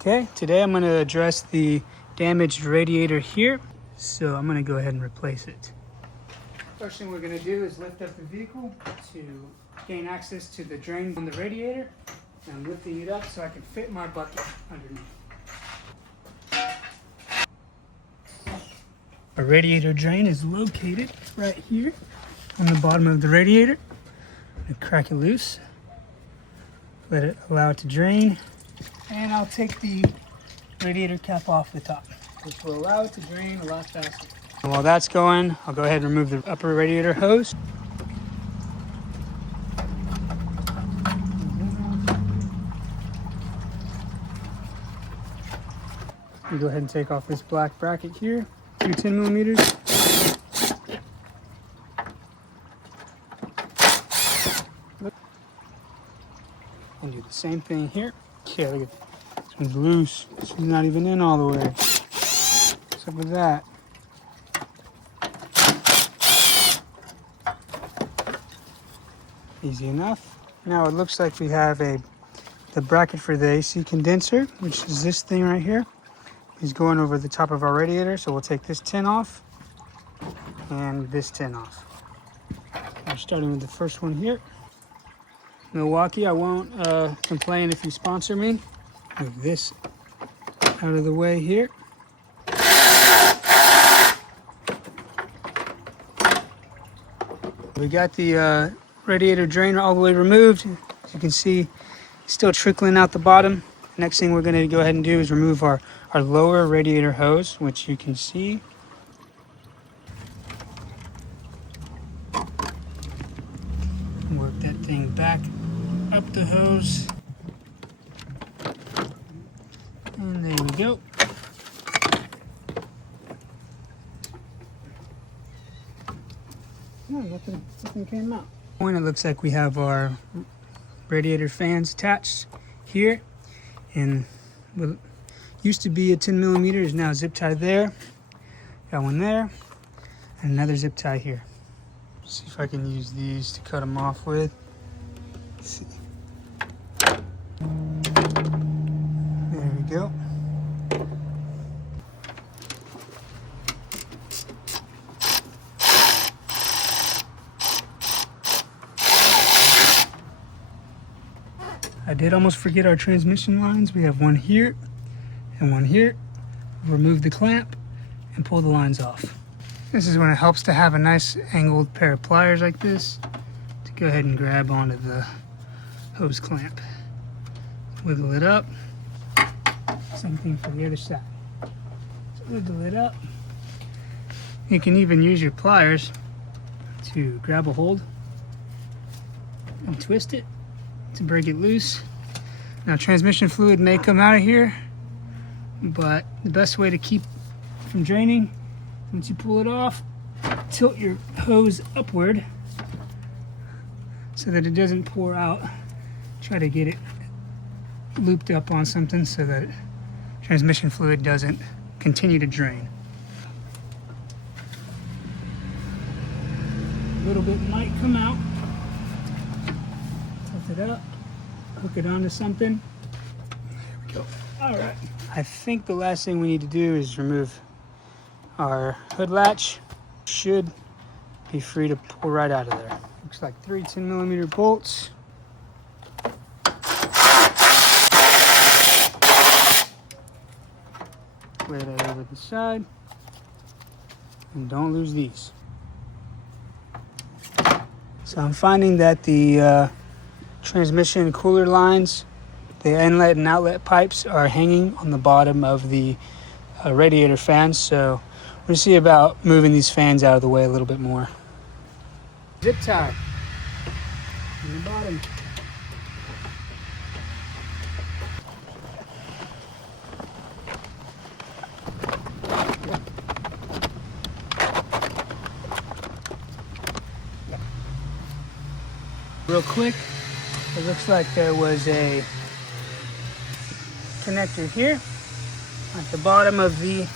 Okay, today I'm going to address the damaged radiator here. So I'm going to go ahead and replace it. First thing we're going to do is lift up the vehicle to gain access to the drain on the radiator. I'm lifting it up so I can fit my bucket underneath. Our radiator drain is located right here on the bottom of the radiator. I'm going to crack it loose, allow it to drain, and I'll take the radiator cap off the top, which will allow it to drain a lot faster. And while that's going, I'll go ahead and remove the upper radiator hose. Go ahead and take off this black bracket here, 2 10 millimeters. And do the same thing here. Okay, look at that. This one's loose. This one's not even in all the way. What's up with that? Easy enough. Now it looks like we have the bracket for the AC condenser, which is this thing right here. Is going over the top of our radiator, so we'll take this tin off and this tin off. I'm starting with the first one here. Milwaukee, I won't complain if you sponsor me. Move this out of the way here. We got the radiator drain all the way removed. As you can see, it's still trickling out the bottom. Next thing we're going to go ahead and do is remove our lower radiator hose, which you can see. Work that thing back up the hose. And there we go. No, nothing came out. It looks like we have our radiator fans attached here. And what used to be a 10 millimeter is now zip tie there. Got one there, and another zip tie here. See if I can use these to cut them off with. Let's see. There we go. I did almost forget our transmission lines. We have one here and one here. Remove the clamp and pull the lines off. This is when it helps to have a nice angled pair of pliers like this to go ahead and grab onto the hose clamp. Wiggle it up. Same thing for the other side. So wiggle it up. You can even use your pliers to grab a hold and twist it to break it loose. Now transmission fluid may come out of here, but the best way to keep from draining, once you pull it off, tilt your hose upward so that it doesn't pour out. Try to get it looped up on something so that transmission fluid doesn't continue to drain. A little bit might come out. Tilt it up, hook it onto something. There we go. All right. I think the last thing we need to do is remove our hood latch. Should be free to pull right out of there. Looks like 3 10 millimeter bolts. Lay that over the side. And don't lose these. So I'm finding that the transmission cooler lines, the inlet and outlet pipes are hanging on the bottom of the radiator fans. So we're going to see about moving these fans out of the way a little bit more. Zip tie on the bottom. Real quick, it looks like there was a connector here at the bottom of the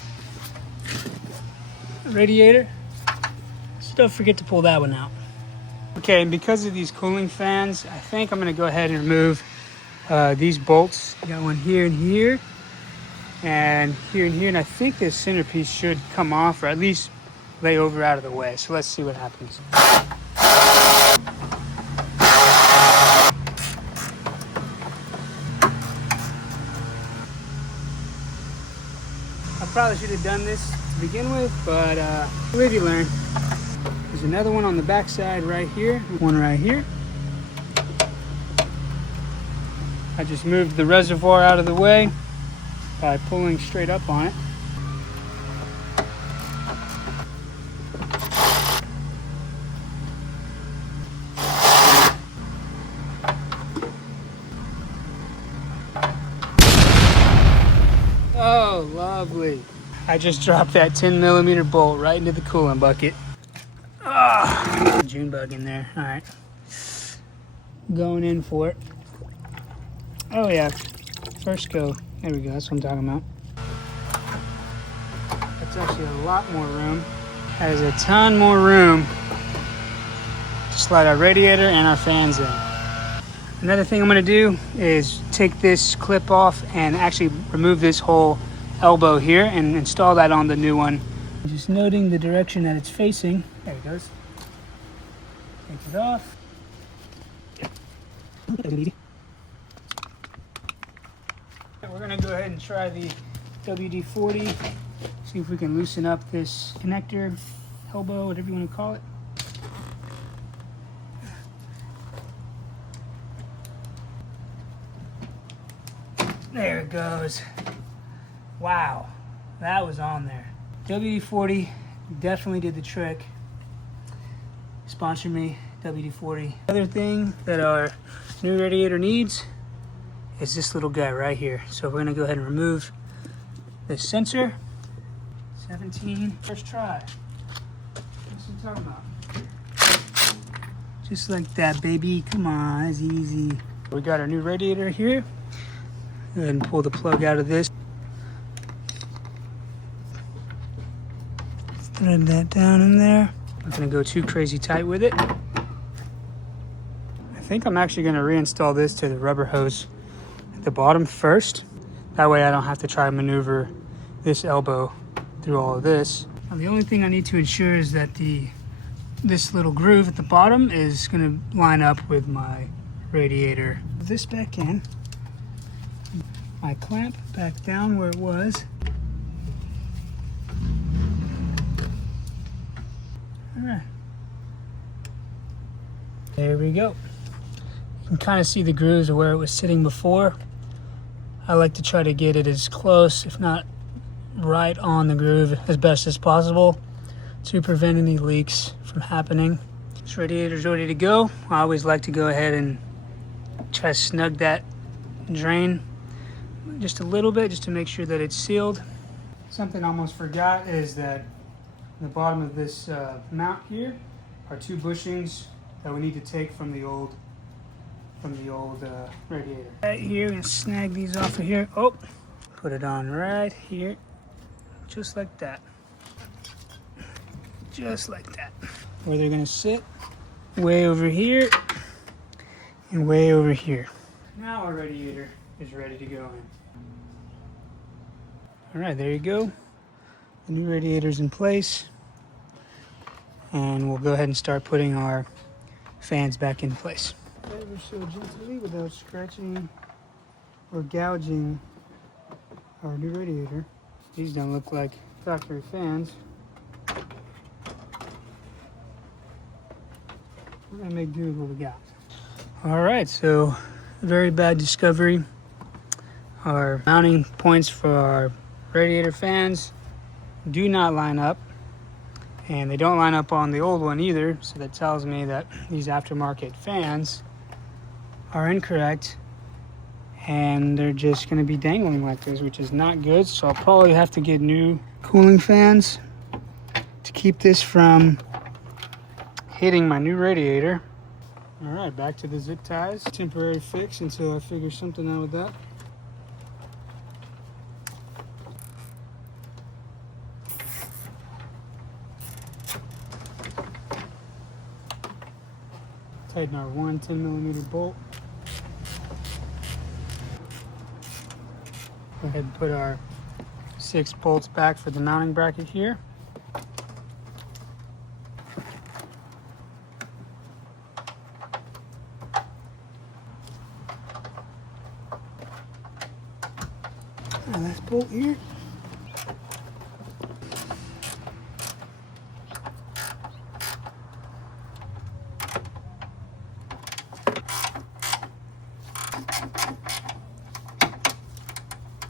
radiator. So don't forget to pull that one out. Okay, and because of these cooling fans, I think I'm going to go ahead and remove these bolts. Got one here and here. and here, and I think this centerpiece should come off, or at least lay over out of the way. So let's see what happens. I probably should have done this to begin with, but live you learn. There's another one on the back side right here, one right here. I just moved the reservoir out of the way by pulling straight up on it. Oh, lovely. I just dropped that 10mm bolt right into the coolant bucket. Ah, June bug in there. All right. Going in for it. Oh yeah, first go. There we go, that's what I'm talking about. That's actually a lot more room. That is a ton more room to slide our radiator and our fans in. Another thing I'm gonna do is take this clip off and actually remove this whole elbow here and install that on the new one. Just noting the direction that it's facing. There it goes. Take it off. We're gonna go ahead and try the WD-40, see if we can loosen up this connector, elbow, whatever you want to call it. There it goes. Wow, that was on there. WD-40 definitely did the trick. Sponsor me, WD-40. Other thing that our new radiator needs is this little guy right here. So we're gonna go ahead and remove this sensor. 17, first try. What's he talking about? Just like that, baby. Come on, it's easy. We got our new radiator here. Go ahead and pull the plug out of this. Thread that down in there. I'm not gonna go too crazy tight with it. I think I'm actually gonna reinstall this to the rubber hose at the bottom first. That way I don't have to try to maneuver this elbow through all of this. Now the only thing I need to ensure is that this little groove at the bottom is gonna line up with my radiator. Put this back in. My clamp back down where it was. All right. There we go. You can kind of see the grooves of where it was sitting before. I like to try to get it as close, if not right on the groove as best as possible to prevent any leaks from happening. This radiator's ready to go. I always like to go ahead and try to snug that drain just a little bit just to make sure that it's sealed. Something I almost forgot is that the bottom of this mount here are 2 bushings that we need to take from the old radiator. Right here, we're gonna snag these off of here. Oh, put it on right here, just like that. Just like that. Where they're gonna sit, way over here and way over here. Now our radiator is ready to go in. All right, there you go. The new radiator's in place. And we'll go ahead and start putting our fans back in place. Ever so gently without scratching or gouging our new radiator. These don't look like factory fans. We're gonna make do with what we got. All right, so very bad discovery. Our mounting points for our radiator fans do not line up. And they don't line up on the old one either, so that tells me that these aftermarket fans are incorrect and they're just going to be dangling like this, which is not good. So I'll probably have to get new cooling fans to keep this from hitting my new radiator. All right, back to the zip ties. Temporary fix until I figure something out with that. Tighten our 10mm bolt. Go ahead and put our 6 bolts back for the mounting bracket here. And last bolt here.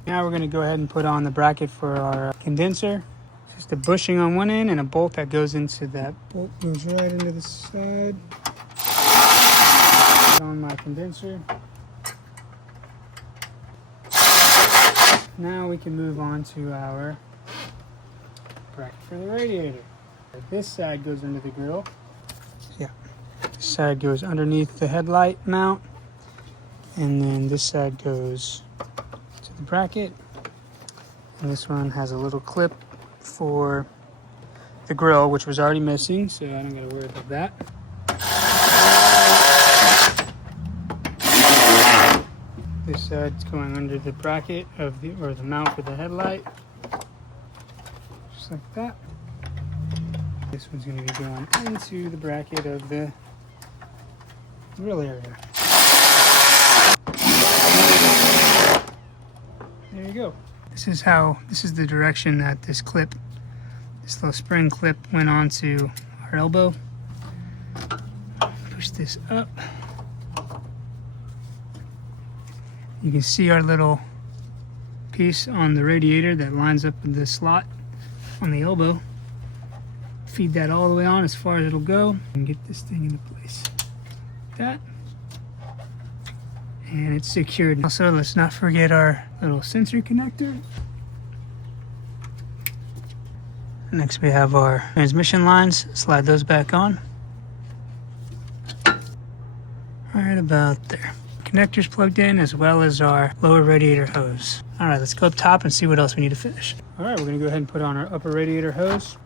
Now we're going to go ahead and put on the bracket for our condenser. It's just a bushing on one end and a bolt that goes into that. Bolt goes right into the side. Put on my condenser. Now we can move on to our bracket for the radiator. This side goes under the grill. Yeah, this side goes underneath the headlight mount, and then this side goes to the bracket. And this one has a little clip for the grill, which was already missing, so I don't gotta worry about that. This side's going under the bracket of the mount for the headlight, just like that. This one's going to be going into the bracket of the grill area. There you go. This is the direction that this little spring clip went onto our elbow. Push this up. You can see our little piece on the radiator that lines up with the slot on the elbow. Feed that all the way on as far as it'll go and get this thing into place. Like that. And it's secured. Also, let's not forget our little sensor connector. Next we have our transmission lines. Slide those back on. Right about there. Connectors plugged in, as well as our lower radiator hose. All right, let's go up top and see what else we need to finish. All right, we're gonna go ahead and put on our upper radiator hose.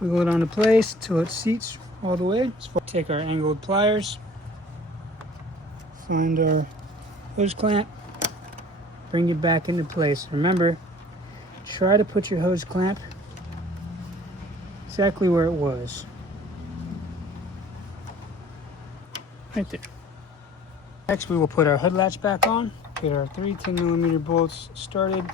Wiggle it onto place until it seats all the way. Take our angled pliers, find our hose clamp, bring it back into place. Remember, try to put your hose clamp exactly where it was. Right there. Next, we will put our hood latch back on, get our 3 10mm bolts started.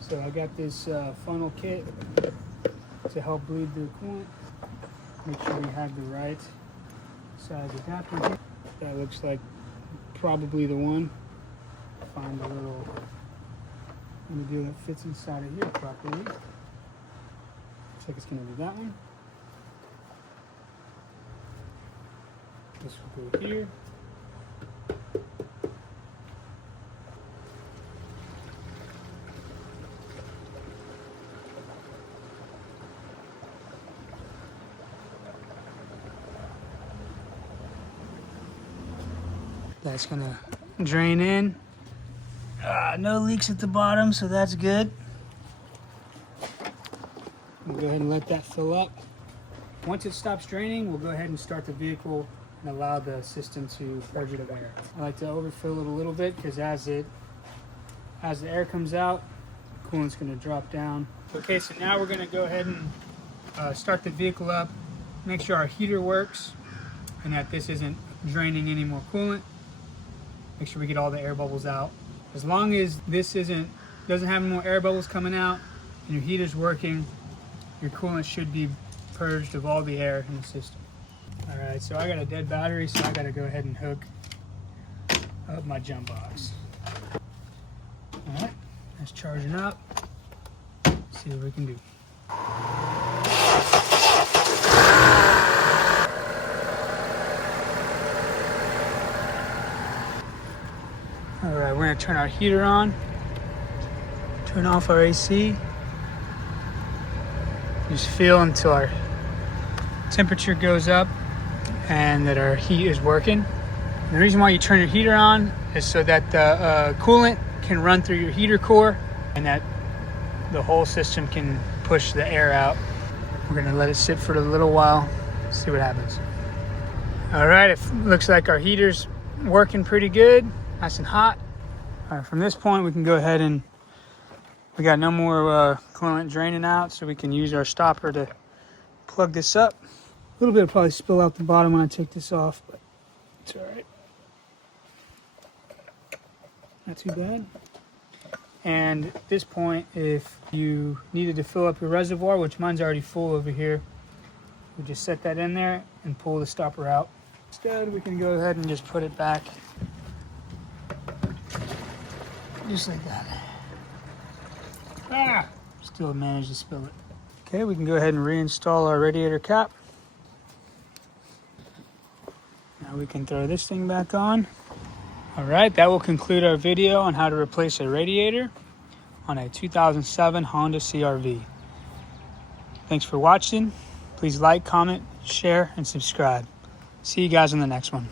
So I got this funnel kit to help bleed the coolant. Make sure we have the right size adapter here. That looks like probably the one. Find a little deal that fits inside of here properly. Looks like it's going to be that one. This will go here. That's going to drain in. No leaks at the bottom, so that's good. We'll go ahead and let that fill up. Once it stops draining, we'll go ahead and start the vehicle and allow the system to purge it of air. I like to overfill it a little bit because as the air comes out, the coolant's going to drop down. Okay, so now we're going to go ahead and start the vehicle up. Make sure our heater works and that this isn't draining any more coolant. Make sure we get all the air bubbles out. As long as this doesn't have any more air bubbles coming out and your heater's working, your coolant should be purged of all the air in the system. All right, so I got a dead battery, so I got to go ahead and hook up my jump box. All right, that's charging up. Let's see what we can do. All right, we're gonna turn our heater on, turn off our AC. Just feel until our temperature goes up and that our heat is working. And the reason why you turn your heater on is so that the coolant can run through your heater core and that the whole system can push the air out We're gonna let it sit for a little while, see what happens. All right, it looks like our heater's working pretty good, nice and hot. All right, from this point, we can go ahead and we got no more coolant draining out, so we can use our stopper to plug this up. A little bit will probably spill out the bottom when I take this off, but it's all right. Not too bad. And at this point, if you needed to fill up your reservoir, which mine's already full over here, we just set that in there and pull the stopper out. Instead, we can go ahead and just put it back just like that. Ah, still managed to spill it. Okay, we can go ahead and reinstall our radiator cap. Now we can throw this thing back on. All right, that will conclude our video on how to replace a radiator on a 2007 Honda CR-V. Thanks for watching. Please like, comment, share, and subscribe. See you guys in the next one.